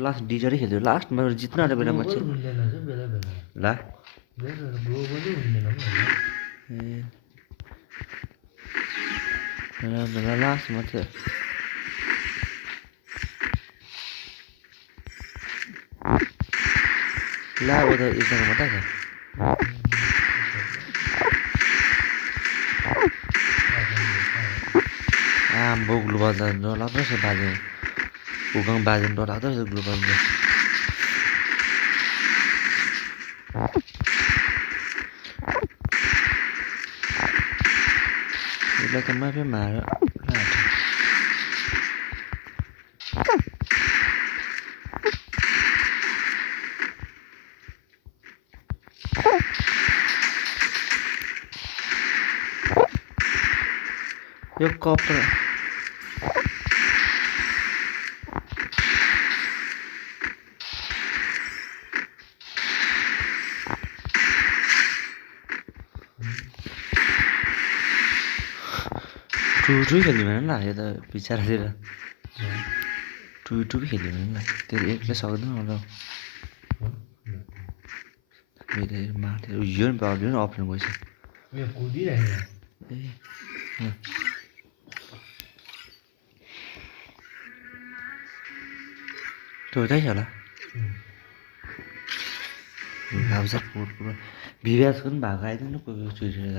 last डिजरै खेल्यो लास्टमा जित्न आँटेको बेलामा चाहिँ हुँदैन चाहिँ बेला बेला ला बेला ग्लोबलै हुँदैन ए लास्टमा चाहिँ ला ऊ त एकजना मात्रै छ आम्बो ग्लोबल त डरलाग्दो रहेछ बाजे उगाङ बाजे डरलाग्दो रहेछ ग्लोबल त यसलाई त माफी मार यो कप टु खेल्ने भएन ल यो त बिचरातिर टु खेल्ने भएन ल त्यो एक्लै सक्दैन होला माथि यो नि पाउँदैन अप्सन गएछ यो कुदिरहेको ए त्यो उतै छ होला भिभ्यासको पनि भएको आइदिनु कोही कोही